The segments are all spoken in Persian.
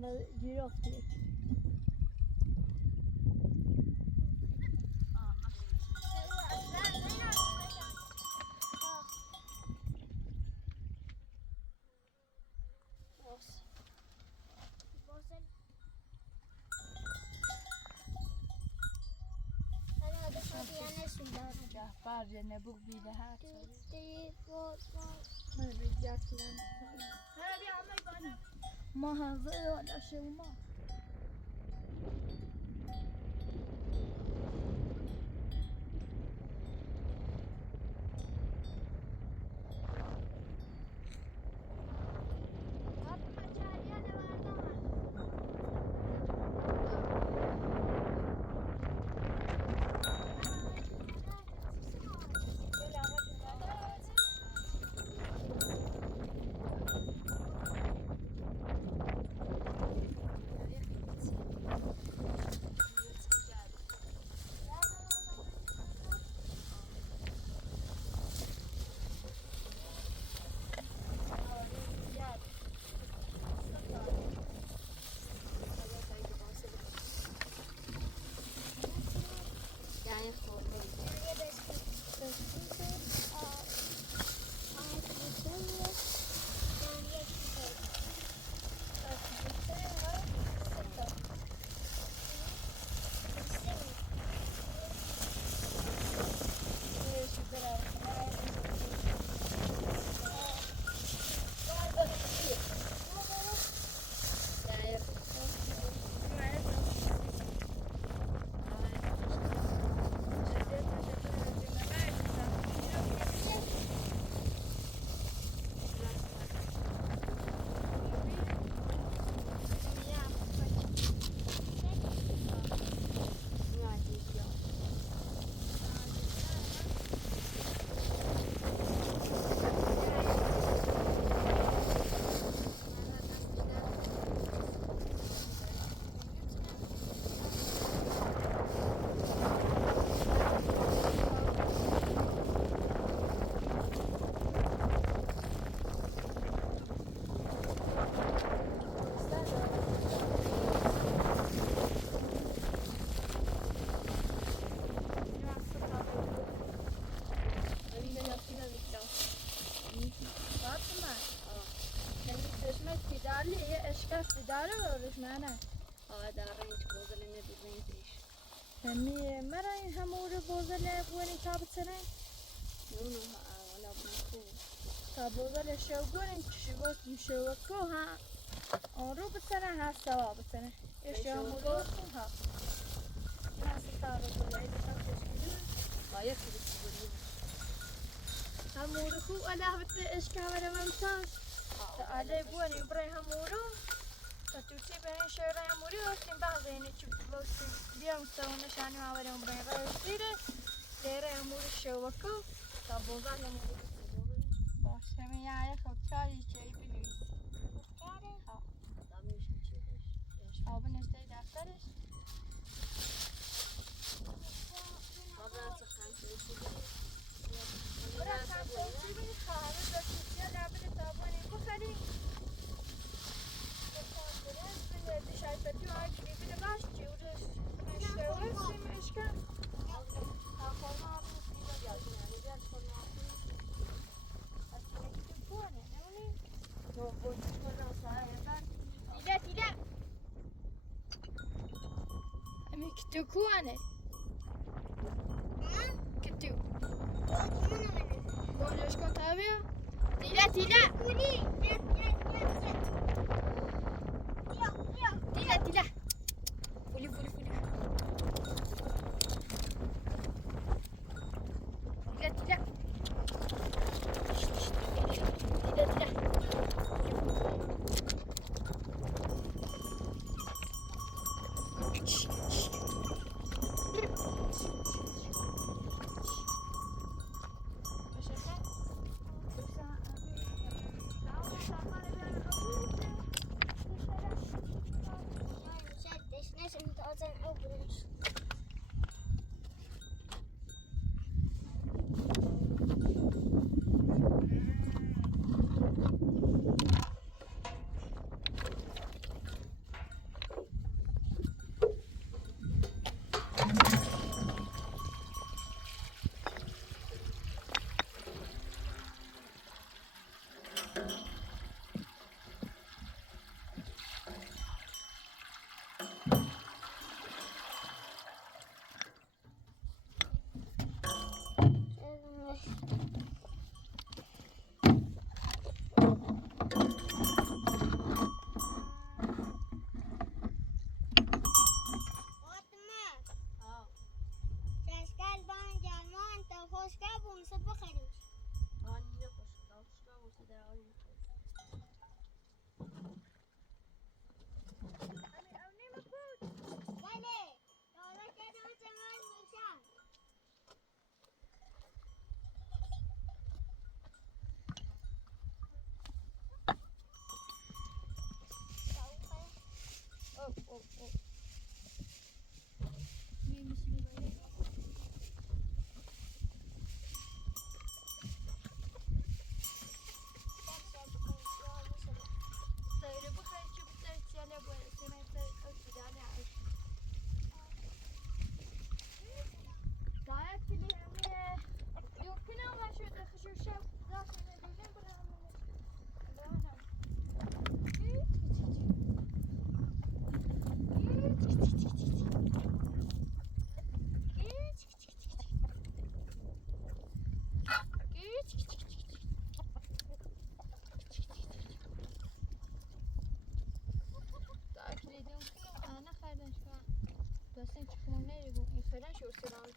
tane giraf diye. Barje ne bu bir de här. ما هذا ولا شيء ما داره ولی نه در رنج بازل نبودن پیش همی مرا این همور بازل بونی تا بتره نونو ولا بنکو تا بازل شوگونی شوگوش شوگو ها آن رو بتره ها سوا بتره ایش همور ها ناسی تا رو بله باید کنید همور خوب آله بتره ایش کامر ممتاز آله بونی برای همورو توسی به این شهر هموری هستیم بعضی اینه چی باشیم بیام تو نشانی آوریم برای رسیده دیره هموری شوکو تا بوزا هموری باش همین یه خود چایی چایی بنویس دفتره ها دامیشون چی باش ها بنوشته دفترش ما برای خمسه برای خمسه بینی خواهی دستیسی لبن تابانی بخری شايفتي هاي كليبي باش تجيورش مشوش مشكا هاخذنا في يعني جالس خذنا أتكلم نوني نقول خذنا صاير تلا أمي كتو كوانه كتو بونش كنت أبيه تلا تلا فولي تلا بس این چکمون نیرگو این خیلی شو سراغ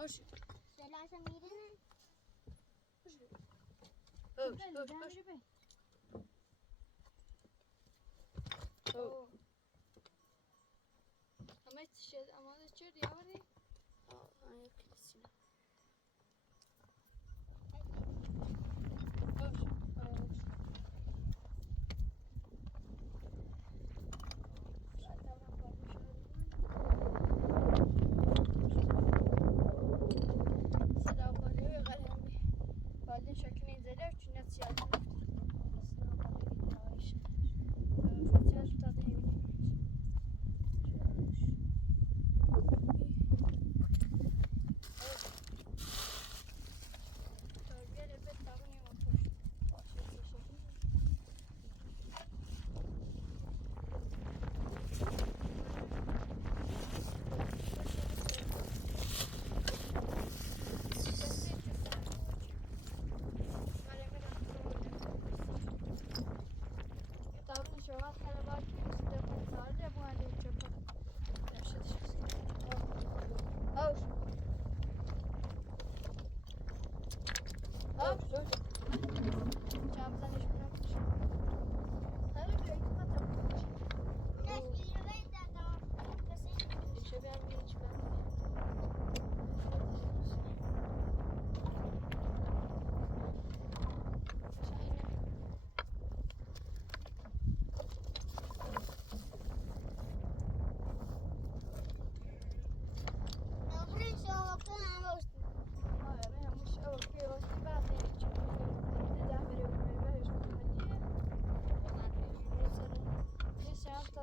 Hoş. Selas'a mirene. Ama işte ama da çöz yavru. Ayak kilitine.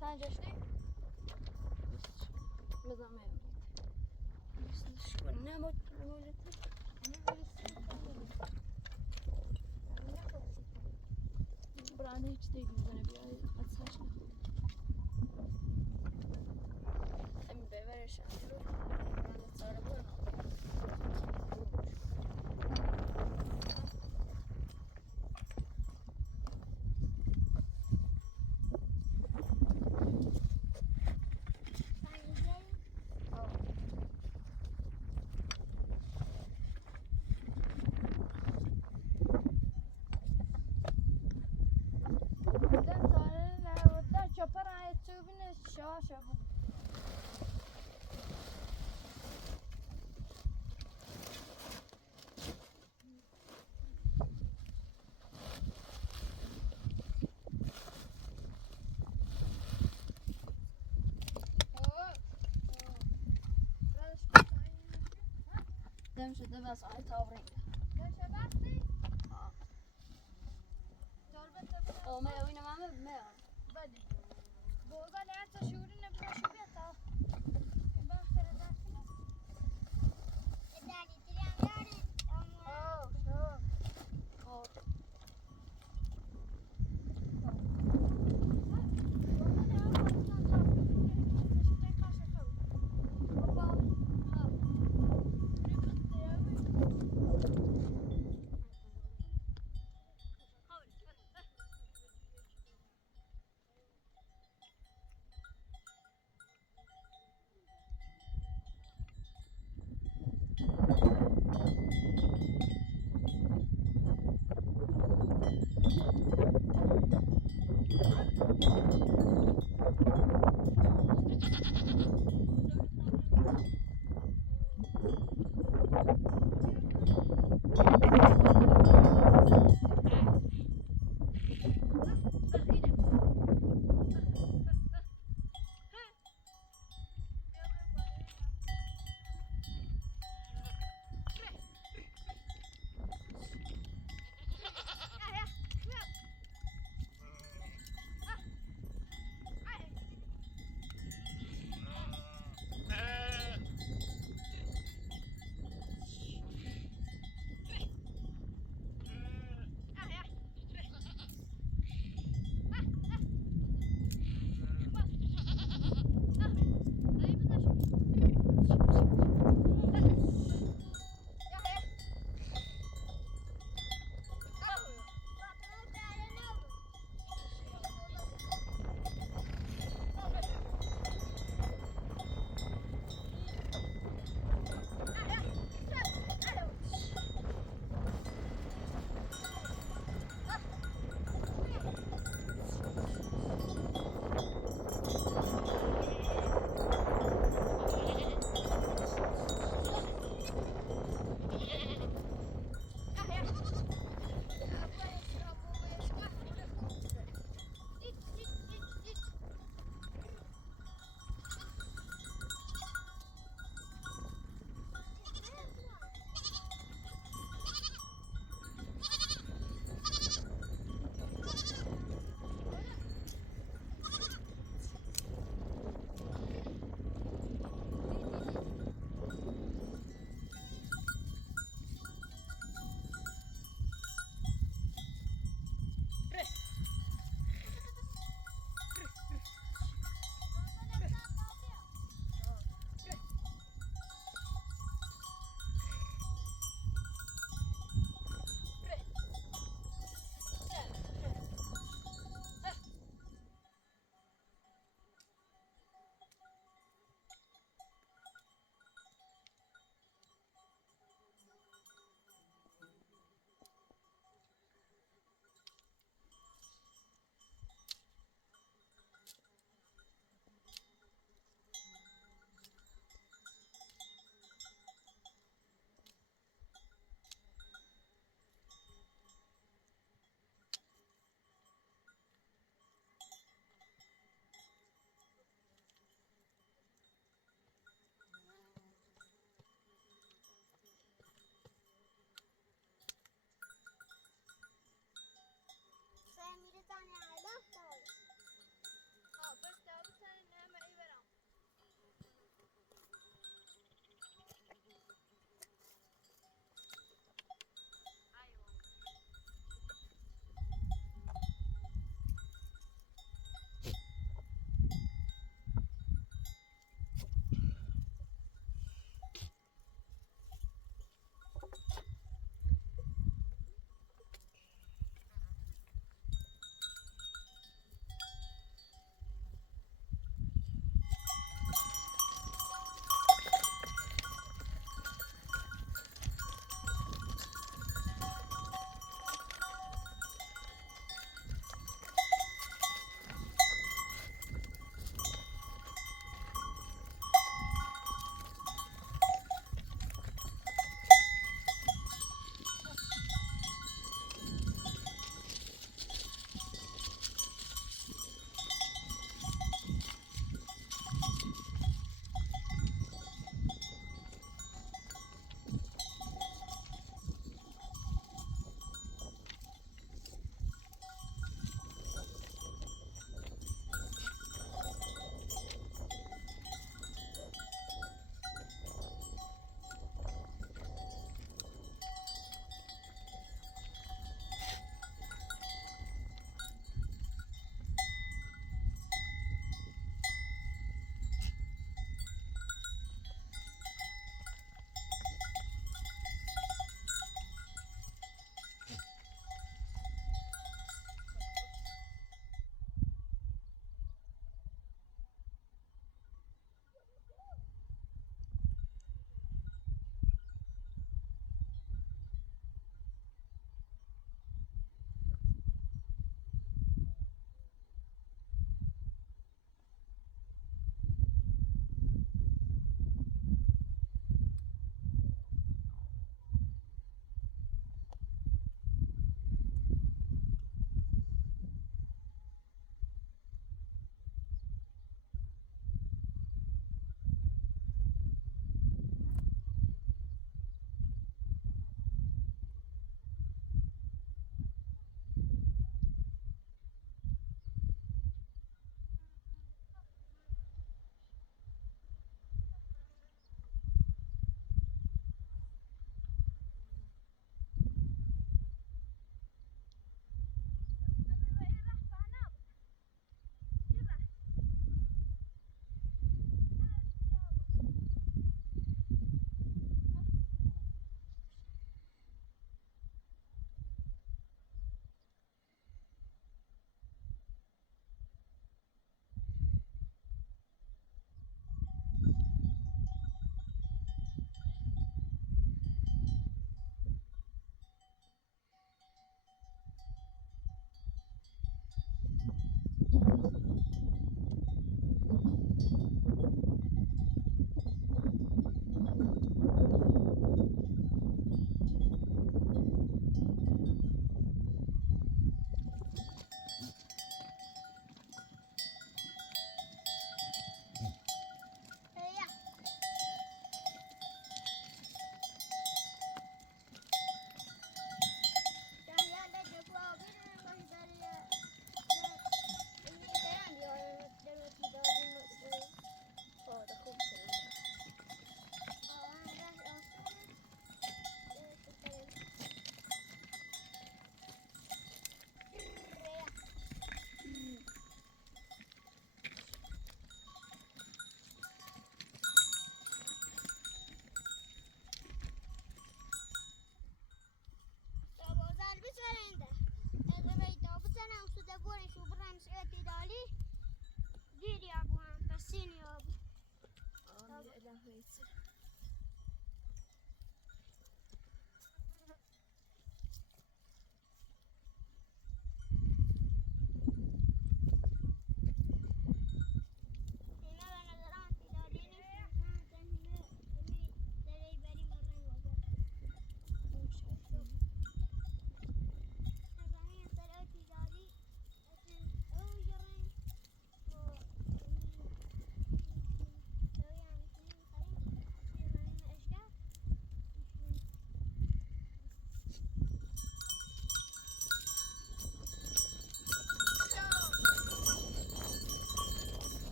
Tanjashni Mezamaya. Ne bu? Branda hiç değil yüzüne bir ay atsaçlı. Hem bever yaşanıyor. Branda sonra bu دم شده بس آن تابرین. او ما وين ما بدي بوغا لا تشوري نبغى شو بيتا باخر داخله Edari triangolare. او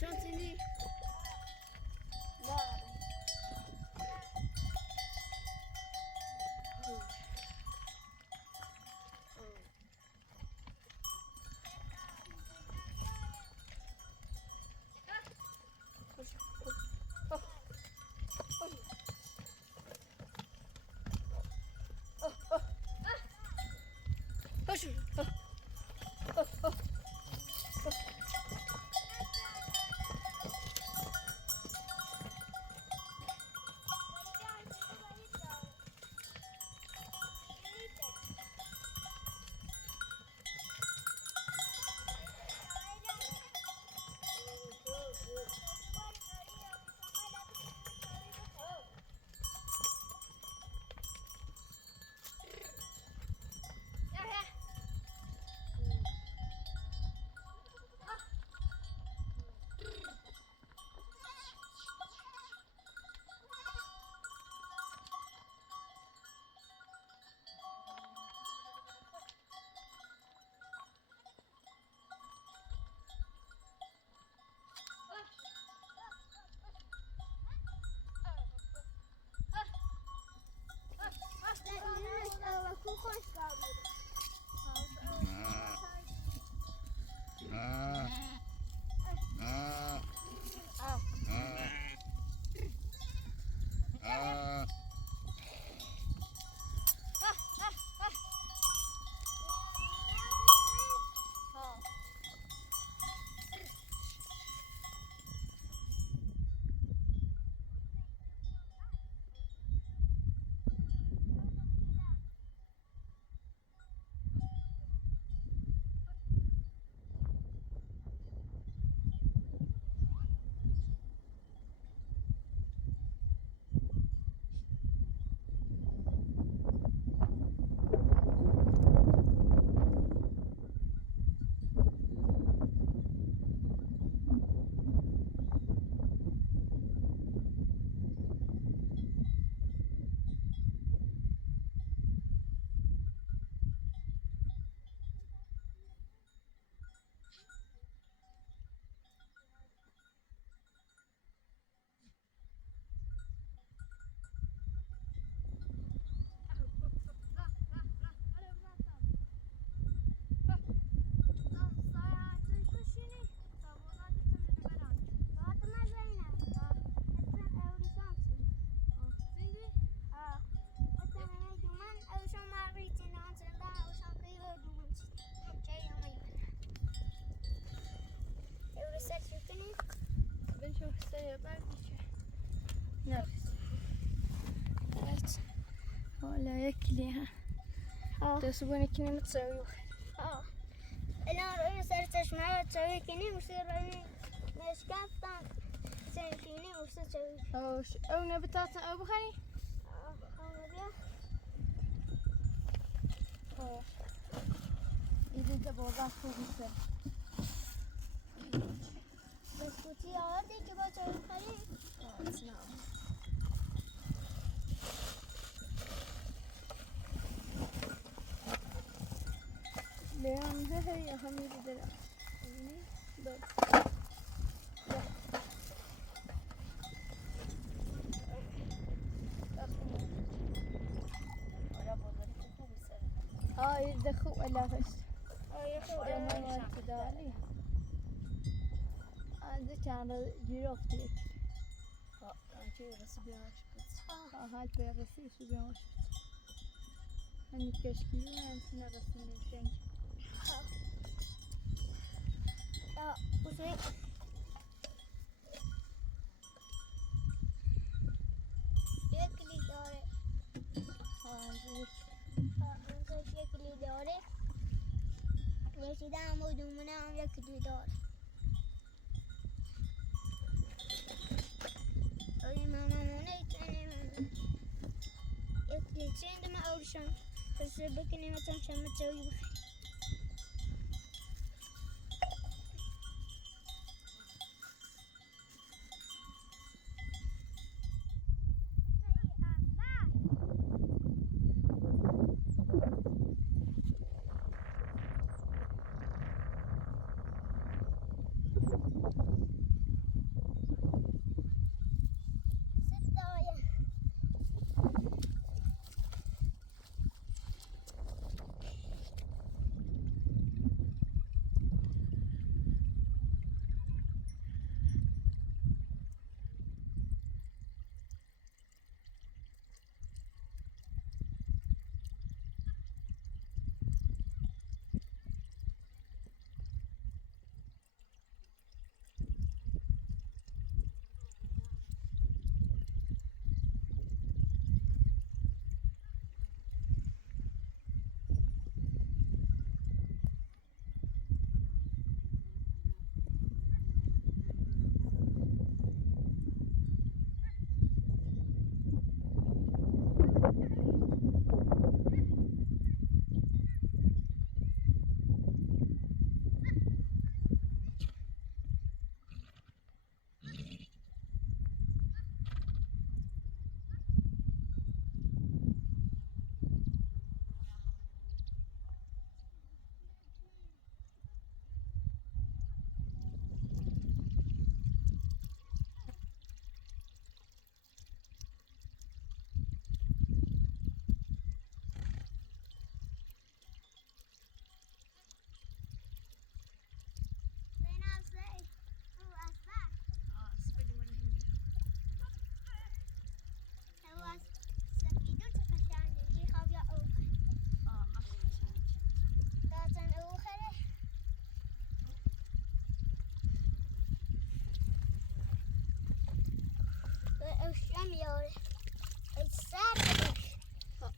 شلون تني؟ لا بنشوف السيارات نفس ولا يكليها تسوون كني متسوي الان رأينا سرتش معاه تسوي كني وصير رأينا نشكاف طان سنكيني وصير تسوي او نبتات او بخاري إذا تبغى ضعف بس بسكوتي عادي كبا تسوي خلي ليام ده هي حميد دلع دول يدخو ولا فش ما تدالي هذا كان جيروفتي هاي بيرسي شو بيوش هني كشكيل أنا رسمي الشنج وصير يكلي داره يكلي داره ويش دام ودومنا يكلي داره أي ماما مونيت أنا ماما يكلي عندما أول شم بس بكني ما تمشي ما تسوي بخير میاره ای سر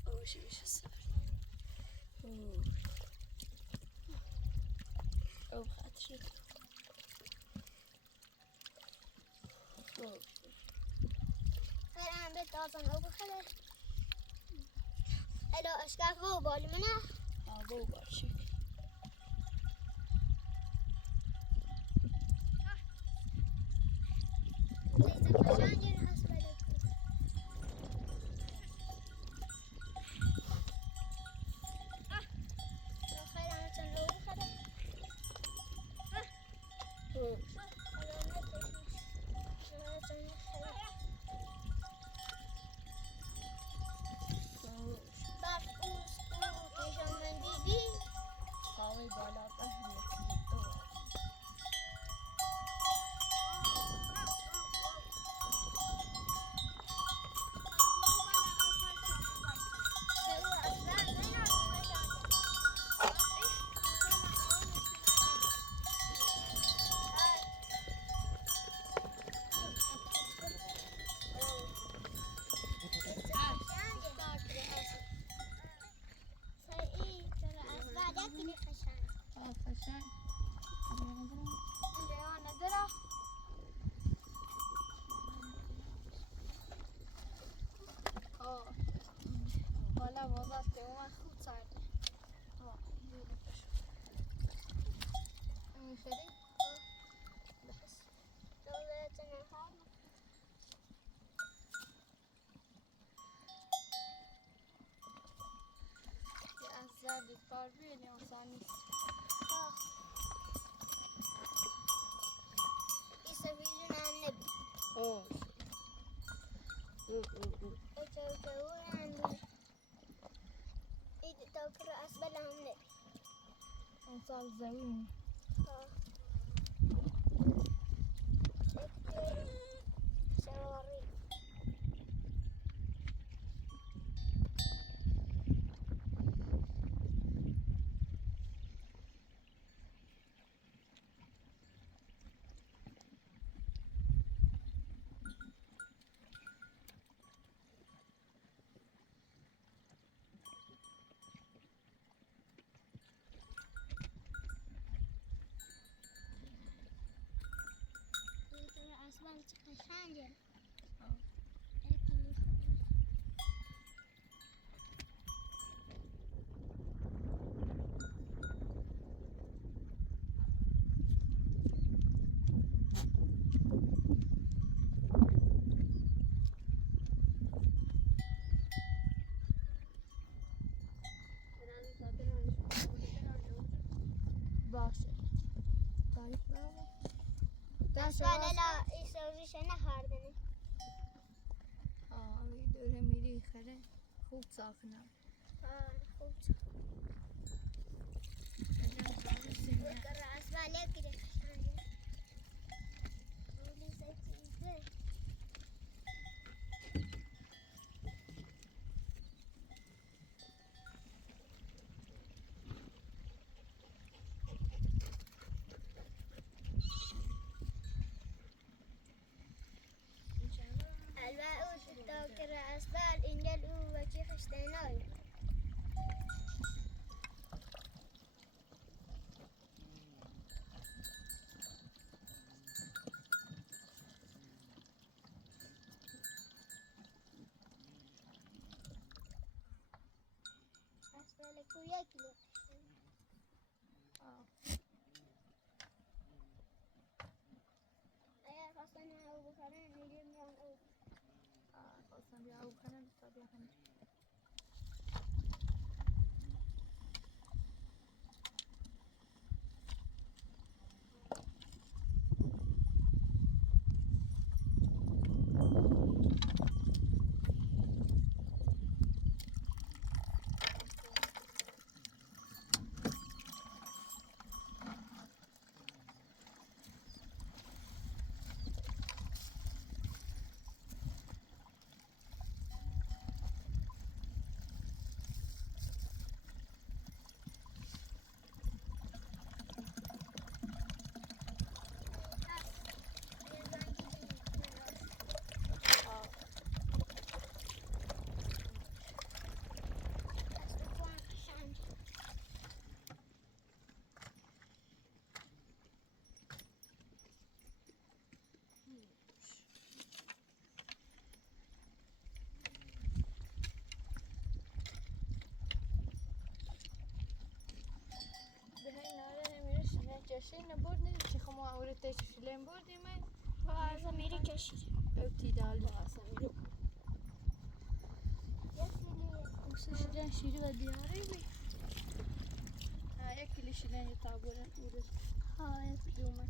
اوش میشه سر او خط شد برم به تازن او بخله الو اشکاف و بالی منه آبو باشی زیزه پشن یر هست بله خیلی همه چند او بخله هاوی بالا بهنه قشنگ بالا باز است و من خود سرده خیلی از زردی کار بیلی آسان نیست اوش انسان زمین باشه تاریخ نامه آوی دوره میری خره خوب ساخنم اسبال انجل او و چی خشتنای اسبال کو یک کیلو اگر خواستن او بخورن میریم میان او خواستم بیا او کنم تا بیا هم کشین بردی چی خمو اورتش شلیم بردی من از میری کشید او تیدالی واسه شدن شیری و دیاری بی یک کلی شلیم یه تابورن اورد های دومه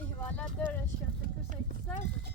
İhvalat dörreş köfte kısa istersen.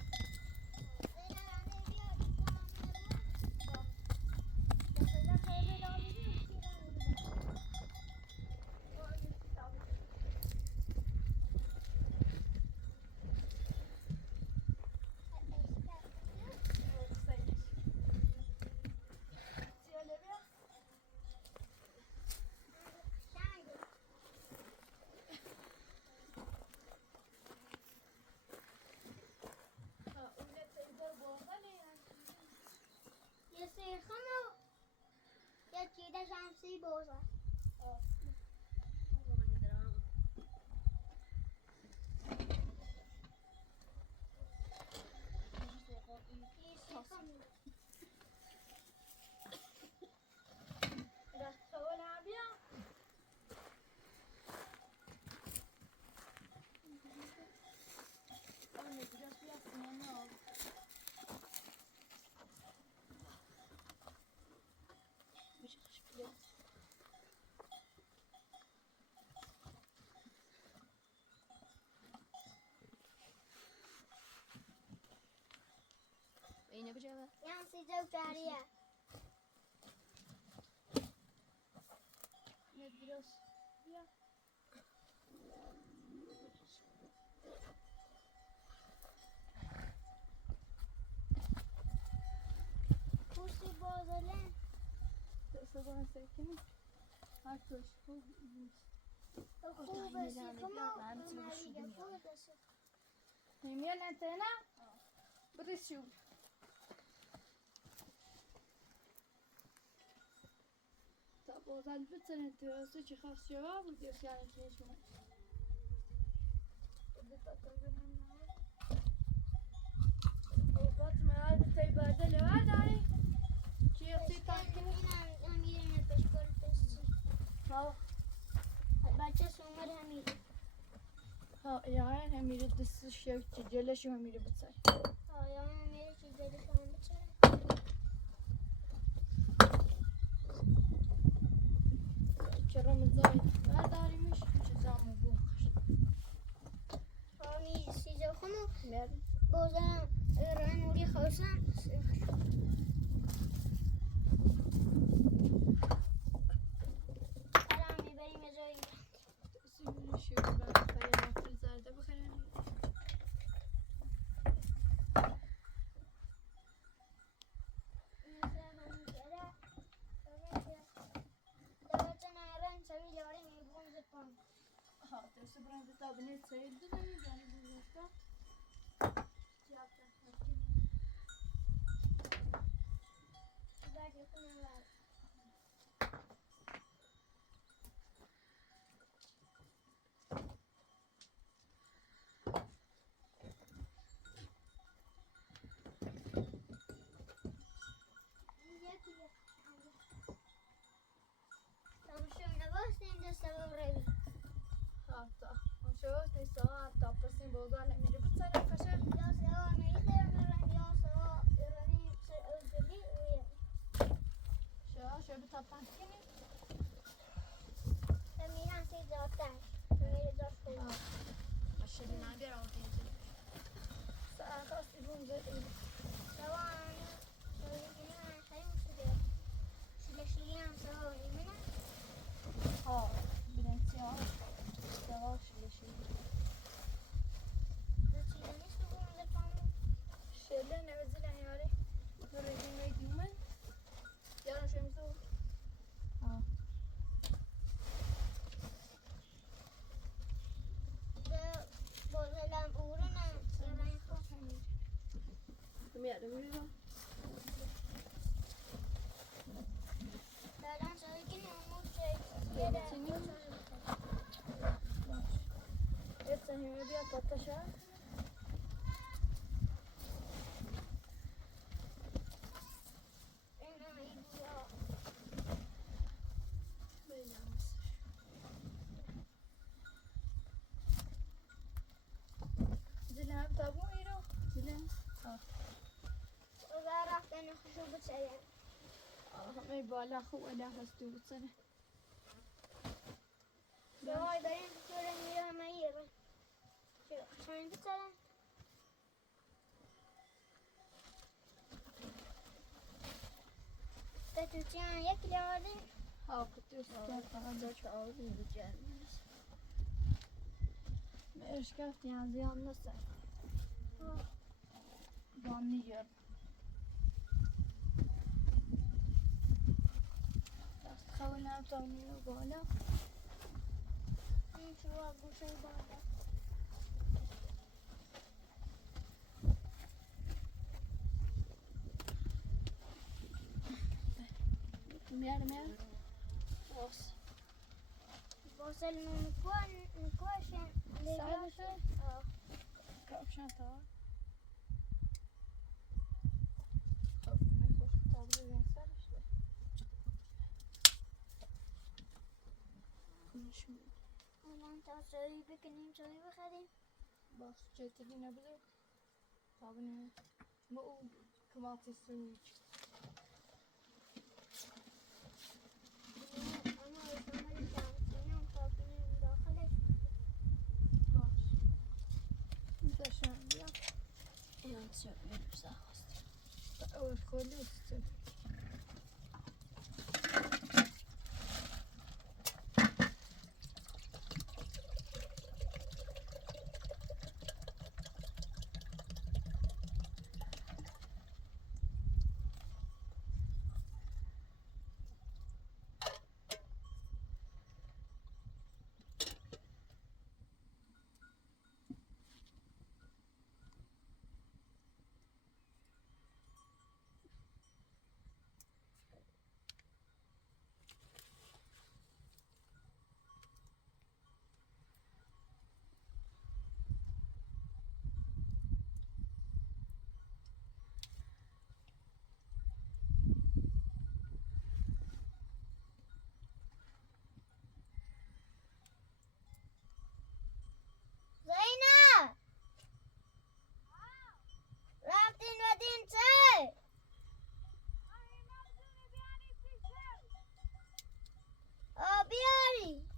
يصير خمو يا ده شمسي بوزة اینه بجوه يمسي جو جارية ندرس بیا كوسي بوزلين صباح ساكنة هاكوش خوب خوب بس خمو هيميان انت هنا بديش شو طب وزن بتسنة دراسة شي خاص شباب وديش يعني كيش ما وقت ما هذا تيبادة لواداري كي يصير تاكل هميرين بشكل بس ها بچه سومر همیر ها يعني هم يرد الشيء تجلى شو هم يرد بتصير یا همیر چیز داری شما بچه كرم الزايد ما داري مش جزام وبوخش همیر سیزه خمو مر بازم رنوری خوشم الان میبریم یه جایی سيبني شو بقى خلينا في الزردة بخلينا ها تسبرين بتابني تسيد دني يعني بوزتا ها تا شو تسا تا بس بوزا نمير بتصير فشل شو بتابان كني ماشي ما بيرو تنزل سأخذ يبون زي ها بنتيا سواش لشي شيلنا ننزل عيالي نريد نيجي يلا شو مسوي ها Mẹ đừng đi đâu. Essa é a minha tata já. دلم و رفتن خوشو بچه همه بالا خوب ولا هستو بسنه سوای داریم بسیاره میره همه ایره شاین بچه تو چیان یک لیاردی ها كنت هذا شعوري بجانس ما ايش كافي يعني زيان نصر ضامنيجر بس تخولنا بتوني وقولا این شو گوشه بالا ميار خلاص وصل نكوشن ساعدة كأبشان طبعا خب ما يخش طابلة زين سالش ده شو الان تا سوی بکنیم سوی بخریم باش جيت لينا بلو طابنا مو كماتي السويج اما رسومه شمسینم خاکنیم داخلش باش انت عشان يا يا تسوي بزاف أول كله استوى زينب رفتین ودین چه؟ بیاری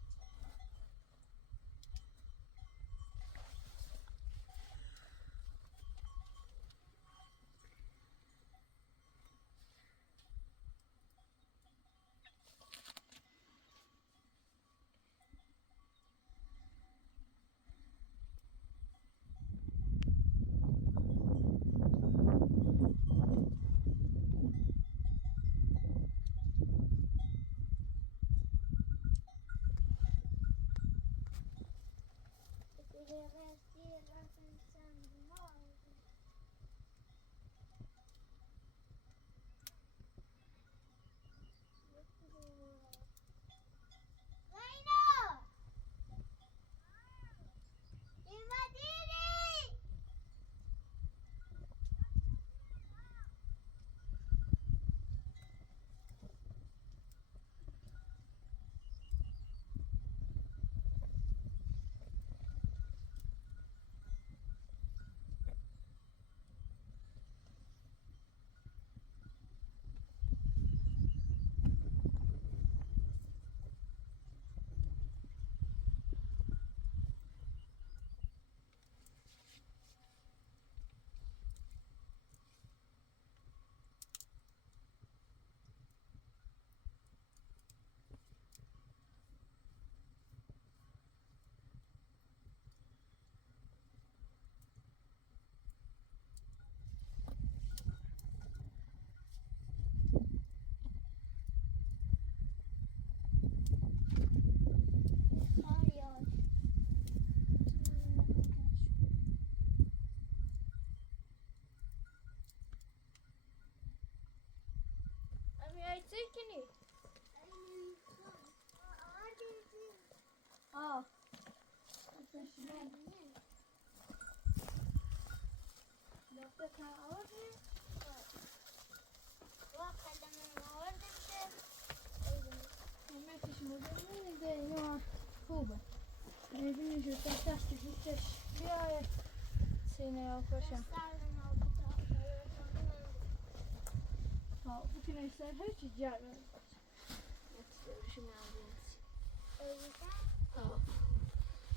تركني اه لفتها أوري وقت لما وردت ما فيش مدرب زي نوع كوبا نبي نشوف تحت في التش يا سينا يا فرشة استعلم ها بکنه سر هرچی جا دورش معلومات Öyle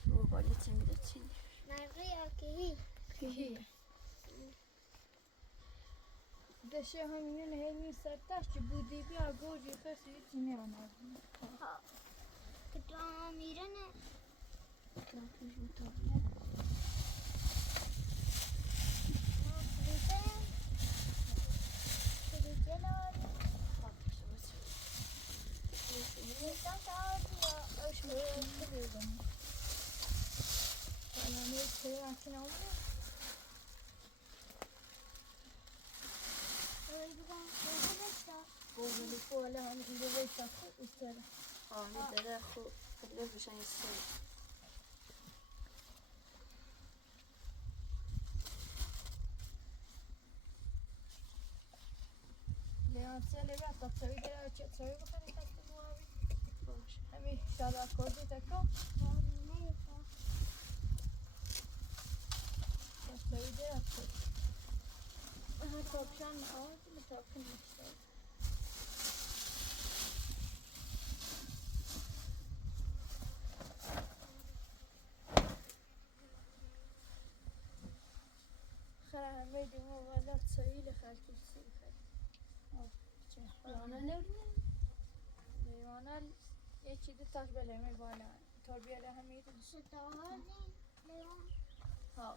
موبایل میده چی مرغی آکهی که هیه دشه همینون هنی سرتاش که بودی بیا گوجی خسی چی میانه که تو میرنه بودی فوله هم این دوی ساخت استره میداره خوب خیلی بشن ایسته لیان ساله بیا تا تسوی داره چه تسوی بکنی تسوی موابی باشه همی شاده کردی تکا تسوی داره تسوی aha tavşan ağzı mı tavşan işte خرا همه دیمو والا تسوی لخالکی تسوی yana ne لیوانا یه چیزی تاش بله می بالا تربیه همی ستاره لیوان ها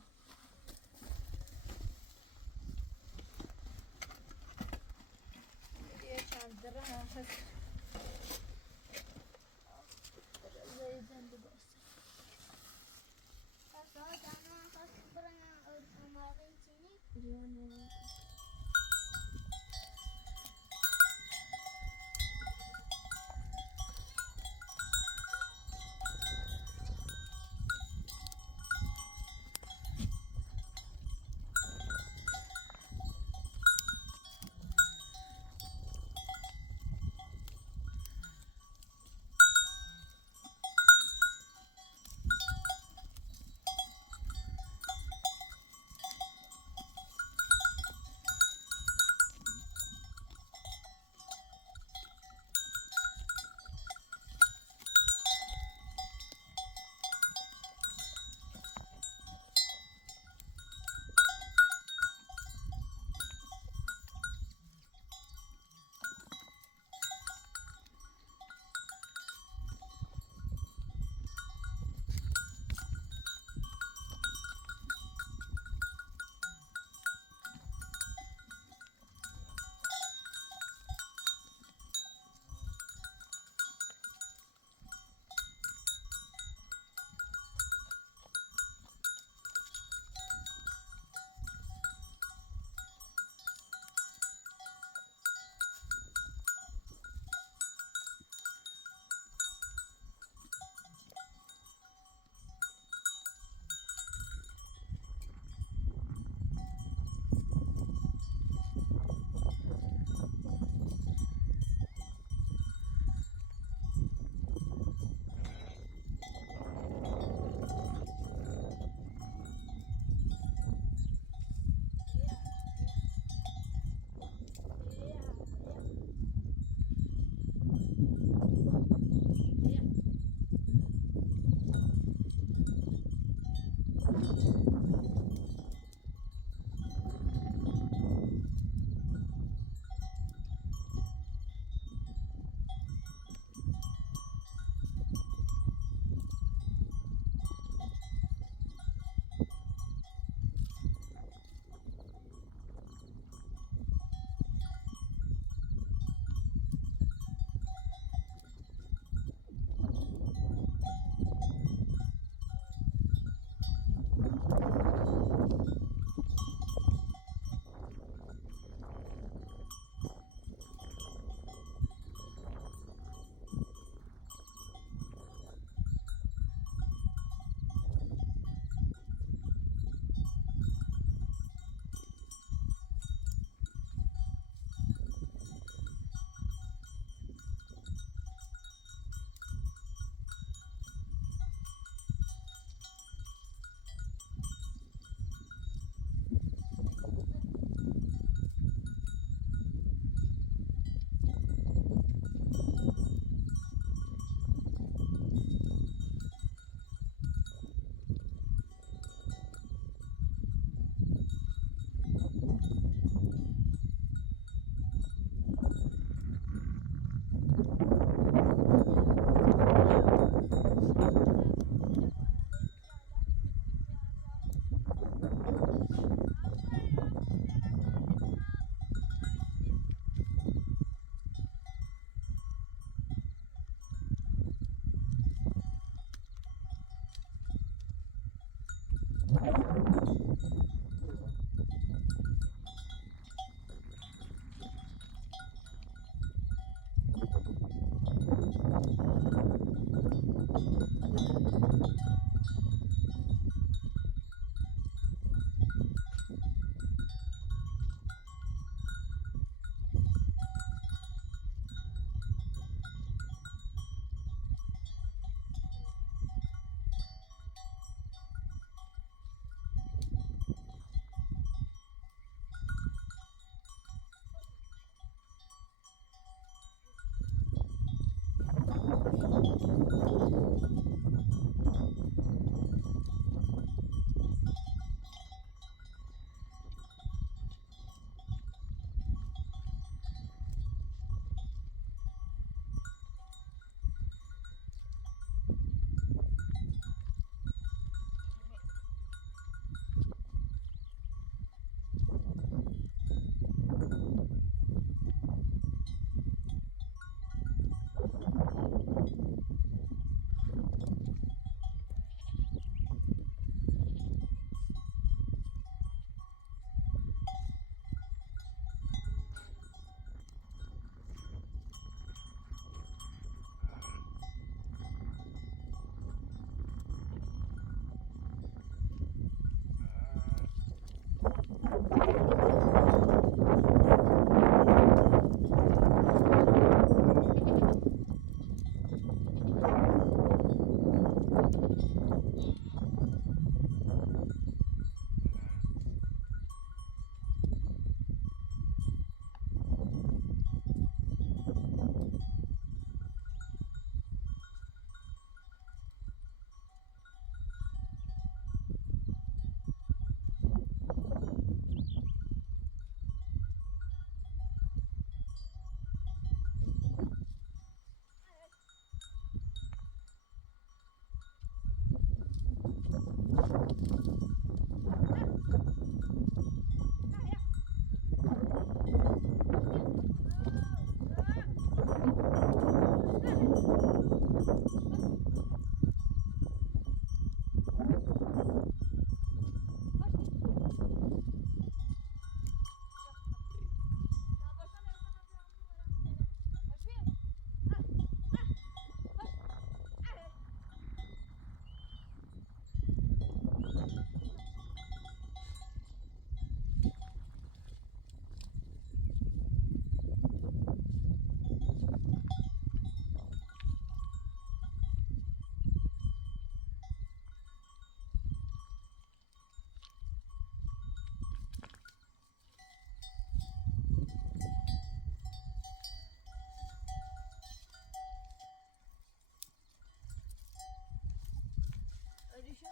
یه چند دره هم هست زیدن دو باست Kasih jangan kasih berenang kemarin sini. yana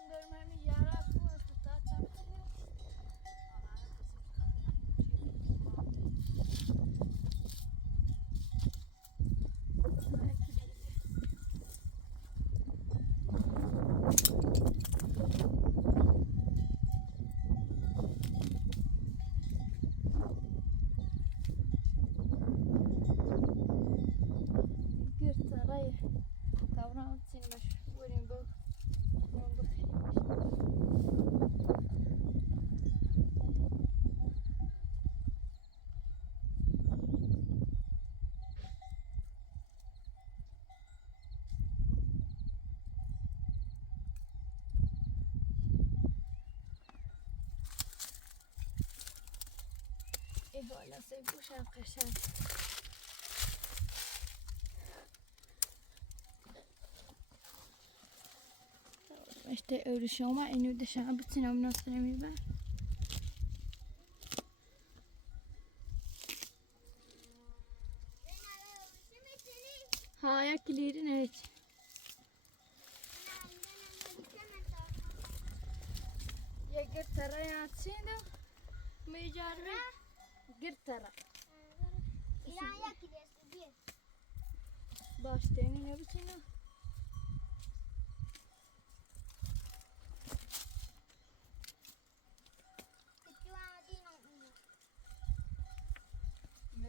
داریم همین یاره از خود است تا چند بالا سیبوش هم قشنگ işte örüşüyorum ama en dışarı bütün amnasını mi ben? Ha ya kilerin evet. Ya girtara ya çiğne mi jarve girtara. İlan ya kilesi bir. Başlayın ne biçim?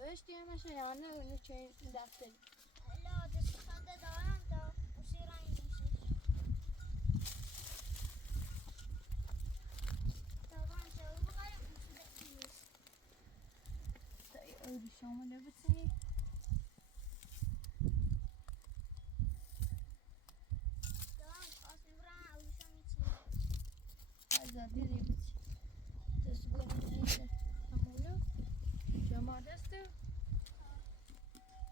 نوشتی همش یعنی اونو چه دفتری لا دستخده دارم تا بصير يمشي طبعا شو بغير مش تا اول شما نبتنی طبعا خاص نبرا أول شو يمشي هذا ديري بتي تسبوني نيجي همولو شما دسته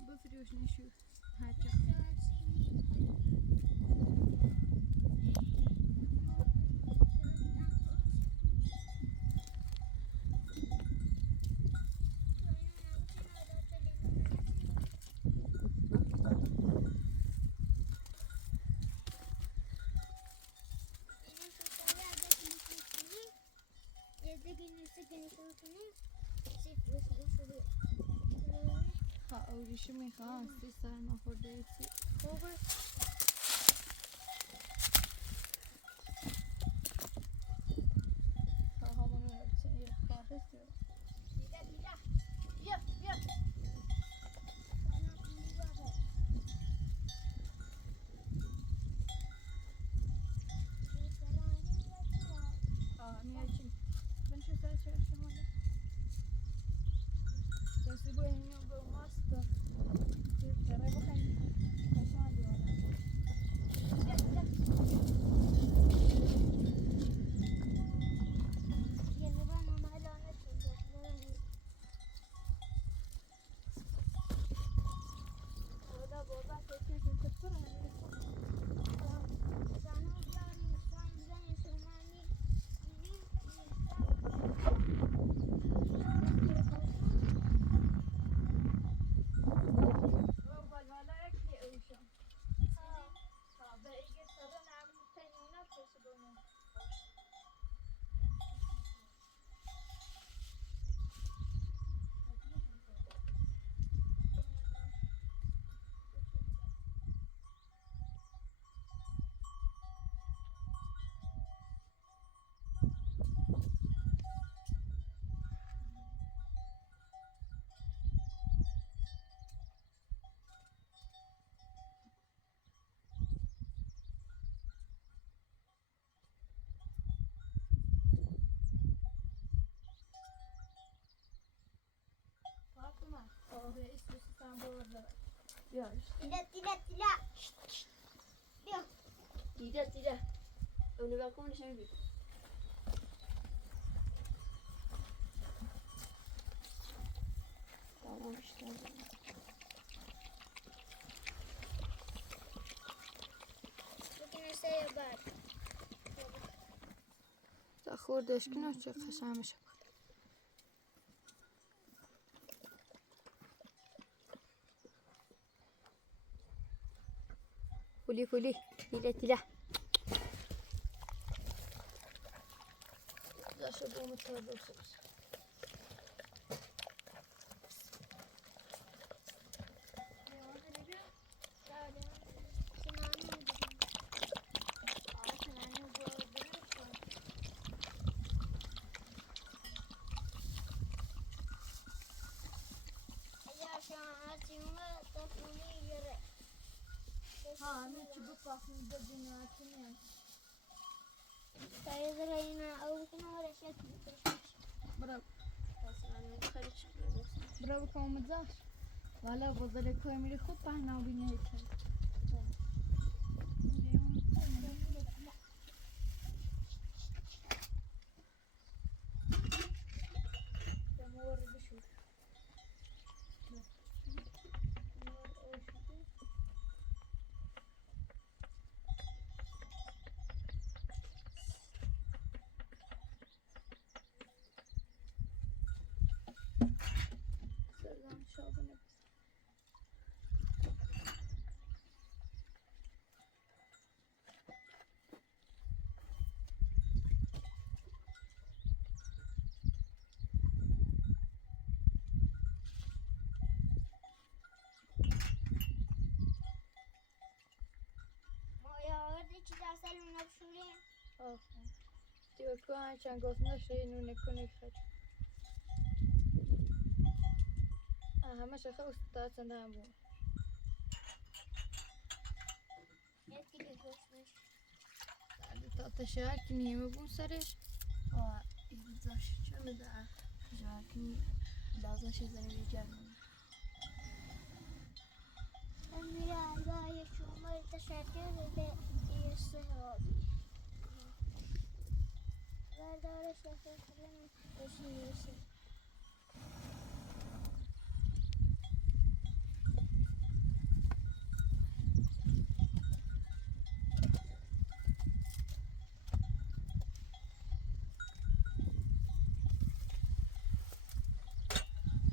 بفروش نشو هاتش ها اوریش میخوام سی سرما خورده ایتی خوبه ها همونو نبچن یه خواهد داره بیا بیا میاچیم بنشو سر چه شما نه دستی با اینو با ماستا تره بخواهیم کشان دیوارم به اسم سیستم برده بیا دیده اونو بکن نشون بید tamam işte تا خوردش کنه چه قشنگش فولی تیله Zawsze było mi to dobrze. ها أنا تبقى في الدنيا كمان. برافو كم متزاش ولا بضل كوي ملي خوب بعنا وبينا هيك سلام شابنا تبقى كوي عشان قصنا شيء نكون خد همش خلص تاسنا بو تشعر كني مبون سرش بزاش چه میدارم جاکنی بازش زنی جمعی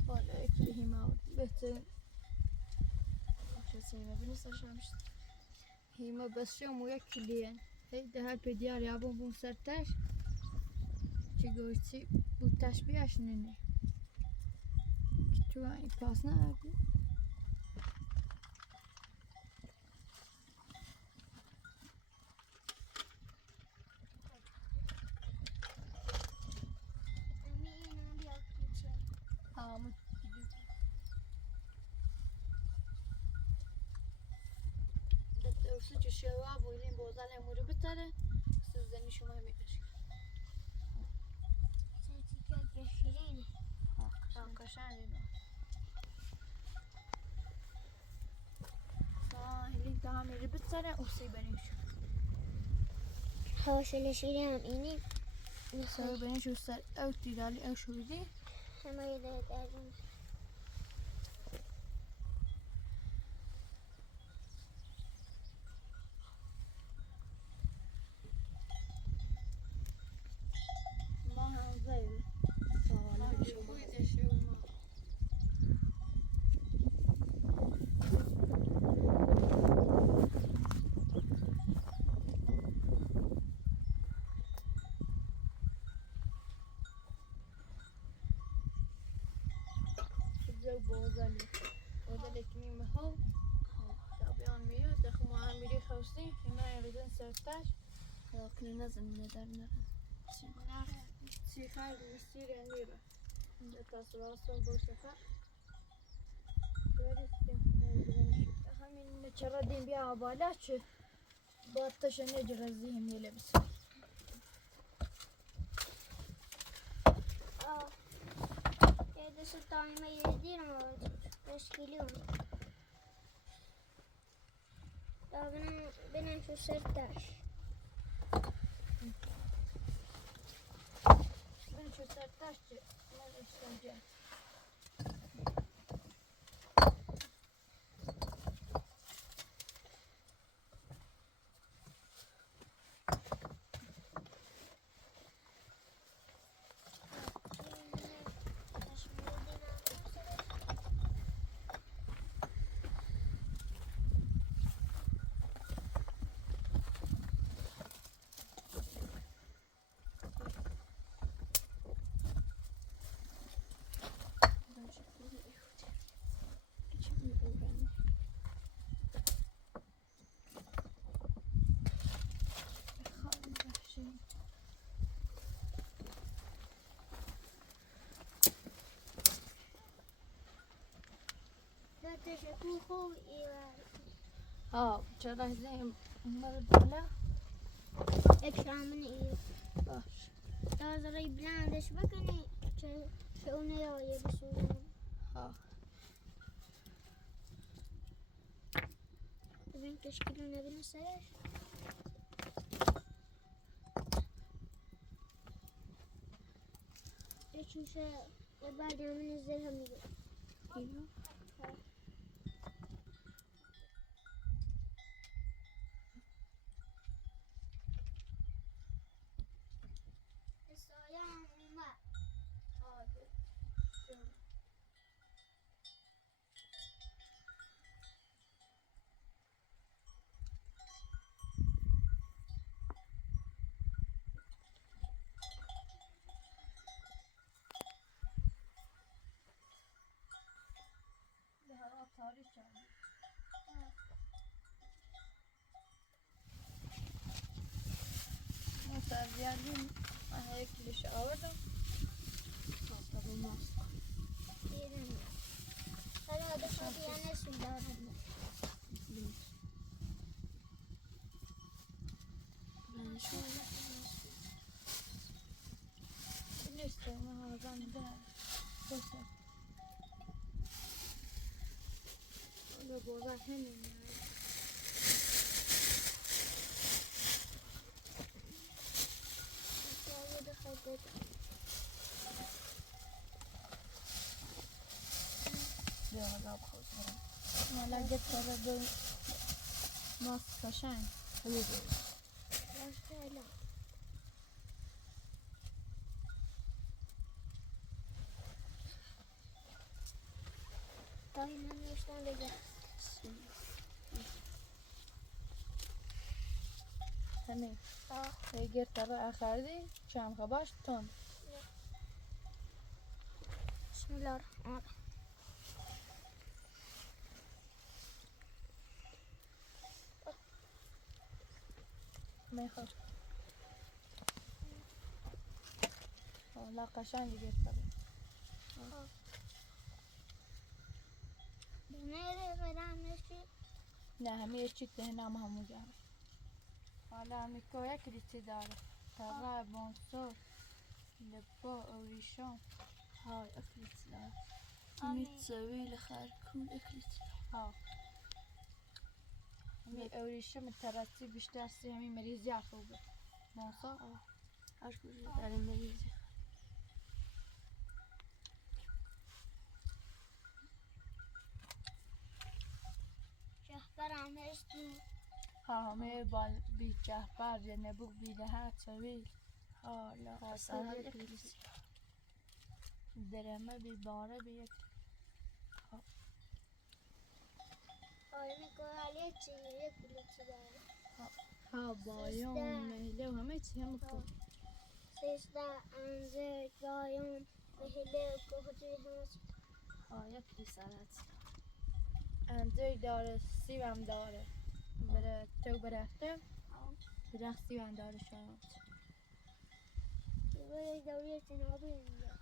ولا اكله ما بهتر چه سیمه بنیستش همش هما بس شو مو يكلين هي ده هالبديار يابون بون سرتاش چی گوشتی بود تشبیهش ننه تو این پاس نه همون دوستی شوا بودیم بازال امور بتره سوزنی شما میدش قشنگه هلی تا میره بتره اوسی بریم حواشل شیری هم اینی سر بریم شو سر او تیرالی او شویدی همه یه ده دردیم ما هم زیده ما هم شویده شو ما زو بازالی بازالی که میمه ها تابیان میاد دخو ما هم میری خوستی اینا یردن سرتاش لكن نزل ندر چی خیلی میستیر نیره اینجا پس راستون باشه خر برستیم موزنشی همین چرا دیم بیا بالا چه باتش نجرزی هم یلبس یه دست تایمه یه دیرم تشکیلیون بنام شو سرتاش من شو سرتاش چه من اشتنجه تشکو خوب ایوار ها چرا زیم اومد بالا اکرامن ایو باش دازرای بلندش بکنی که اونه یه بسوزن ها ببین تشکیلو نبینه سرش یه چوشه یه برنامه نزده هم میگه اینو سایه هم اومد به هر آب تاریخ کردی مسترزیادیم یک کلیش آوردم خواستم رو ماست دیدم حالا دفعه دیانه سویدارم نیست من هازم ده بسه حالا بازر همین سایه بخواه بدم بیا حالا بخوز برم حالا گت کرده به ماست کشنگ باشه الان دایی من نوشتم بگم همین اگر کرده آخردی چم خباش تون بسم الله الرحمن الرحیم میخواد حالا قشنگ گت کرده نره برم نشی نه همه چیک ده نام همو جمع حالا میکو یک ریچی داره تره بانسو لبا اوریشان های اکلیت داره میت سویل خرکول اکلیت ها همه اوریشان مترسی بیشتر سی همه مریضی خوبه بانسا هر کجا در این مریضی شهبرم نشتی ها همه بال بی جهبر یا نبوک بی لحت سویل حالا خاصه قصد یک اکلیت درمه بی باره بی یک آینه که چی یک بلیچی داره ها بایون مهله و همه چی هم کن سیسته انزه بایون مهله و کهجوی همه چی ها یک لیسانت انجای داره سیوم داره بره تو برخته برخ سیوم داره شاید دیگه یک دوریه تنابی اینجا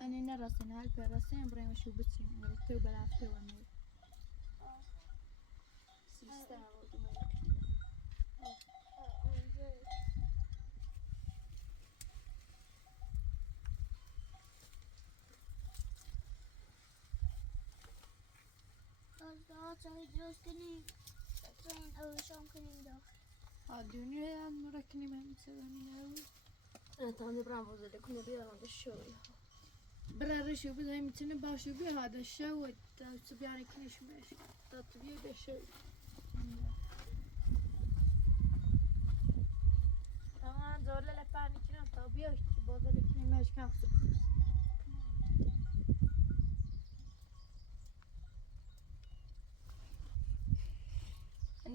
أنا نرسين هالبرسين بريم شو بتسين ورتو برافته وني سیستم بود ما انزه چایی درست کنیم این اوشام کنیم داخل الدنيا مركني ما مسواني ناوي انا تاني برام بوزه کنه بیارم به شوی برا رشو بدأ يمتني باشو بيه هذا الشو تبياني كنيش ماشي تبيه بشو طبعا زورلا لباني كنا طبيه كي بوزه لكني ماشي كان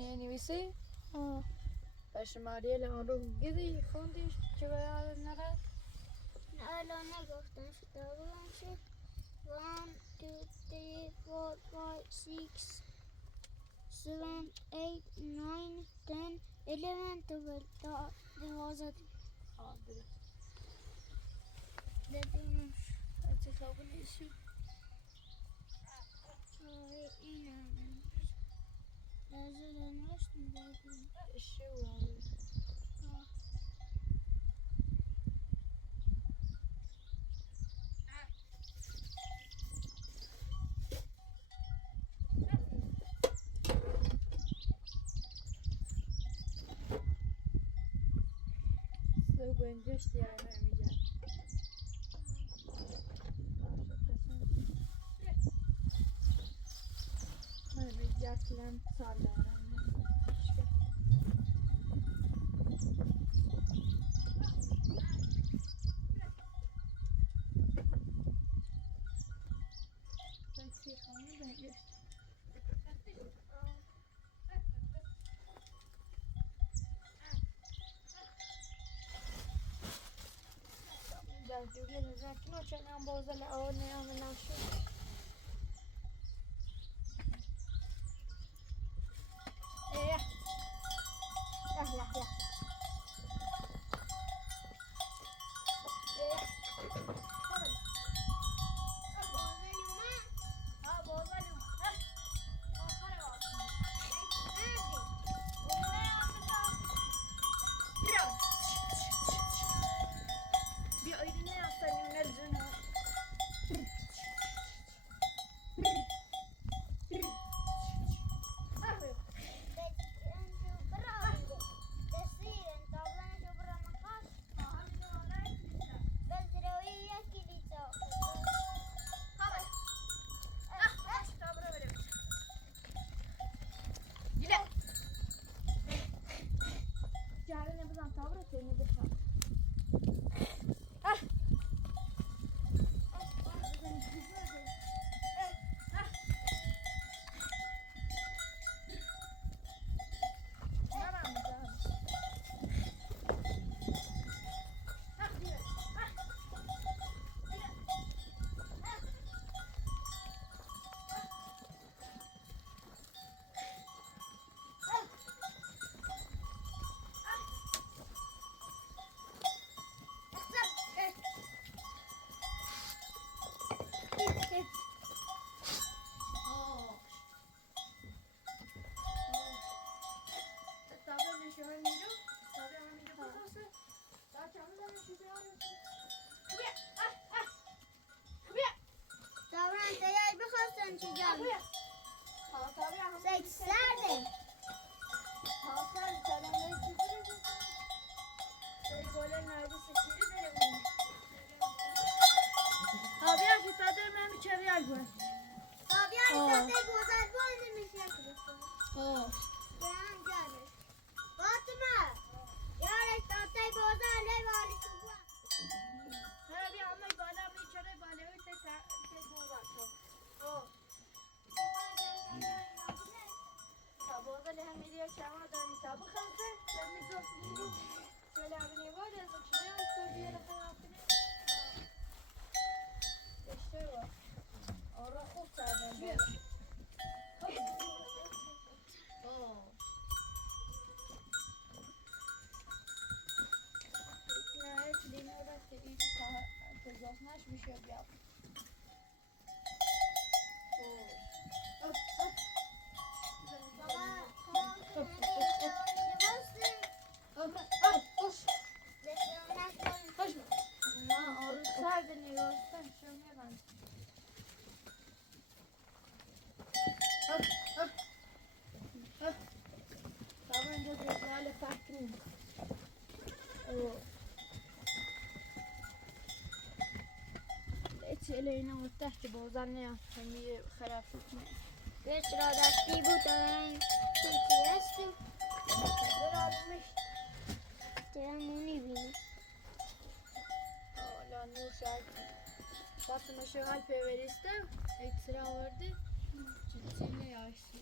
يعني ويسي شمالیه لان رو گیری خوندیش چه باید نره الان نگفتن شده بودن چه 1 2 3 4 5 6 7 8 9 10 11 12 تا 12 دیدیم اتفاق نیست لازم نشتم باید شو So gönderst du ja immer. من beklerken sarlarım. ما كان بوزة لأوني أنا ناشو إيه يا يا يا Elena وتحت بوزنها همي خرافة Geç radakti bu dön. Çünkü yastım. Zararmış. Teramuni bini. Hala nur şarkı. Fatıma Şemal Peveriste ekstra vardı. Ciddiyle yaşlı.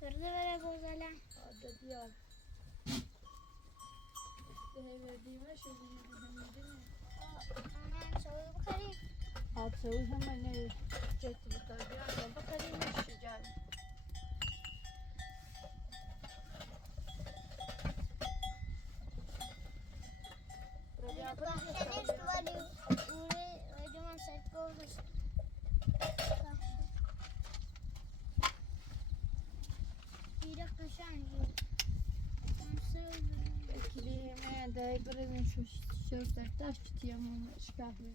Kırdı vere bozala. Adı diyal. Verdiğime şey değil mi? Anam soğuğu bu kare. At soğuk hemen ne? Ciddi bu tabi. Ben bakarım yaşayacağım. Bahçenin duvarı. Buraya ödümen set oldu. ایره قشنگی Ekleyeme de birazın şu şörtler taş tutuyorum şkafı.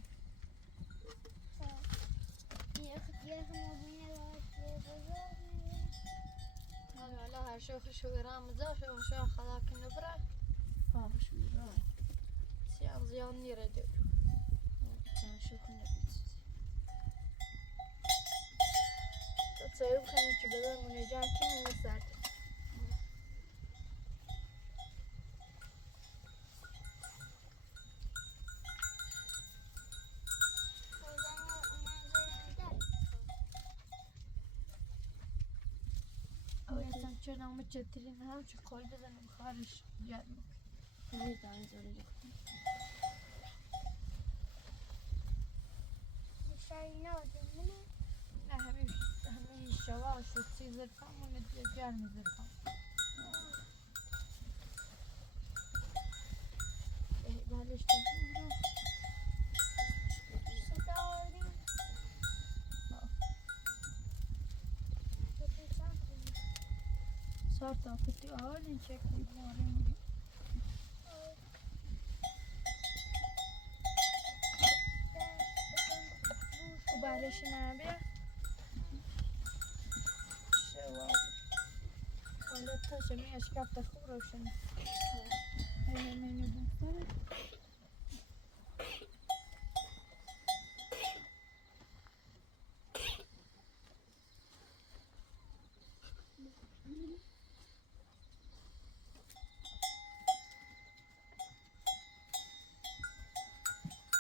یه مبینه باید بزرگ حالا هر شو شو گرام زاشه و شو خدا کنه برا Abi şu bir ay. سیان زیان نیره دو Sen şu kunde bit. تصيب خانه چه بدن مونه جان کنه نسرد Sen çönen mi çetirin hem şu koydu benim karış gelmek. bir tane zorlayacak شاید نادونه Ne hem şava şu çizer falan ne diye gelmedi falan. بله işte صداریم Sart afeti ağırın çekti varım. Bu barışın abi. Şava. Öyle taşımı yaşkapta kuruşun. Hemen bu.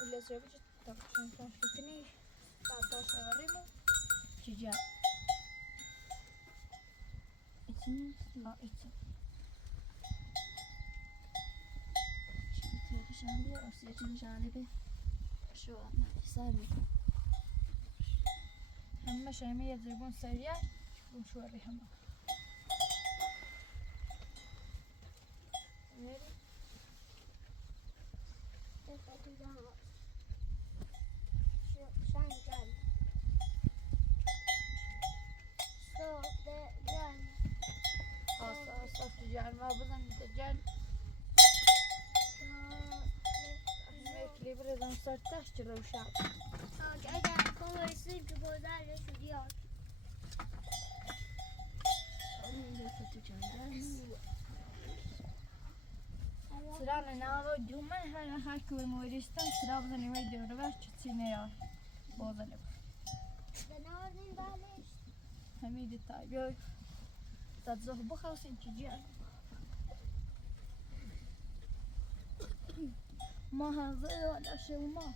Ile zrobić tak, troszkę tniej. Tak, to szarimo. Cidzia. içini A içi. şimdi şanlı ya oksijen şanlı be şu an sarı Hem şeyimi yazıyorum seriye. Bu şu arayı hem. nere شنگل صبح جان Asla ticaret var buradan ticaret. Mekli buradan sartaş çırauşa. اگر کوهستی که بازار شدیات önünde satacağım Sıra ne var diyorum ben her köy muharistan sıra buradan eve diyorum ver çitine ya. Bozalım. بناردین بالش همین detay yok. Tadzah bu kalsın ticaret. ما هذا ولا شيء ما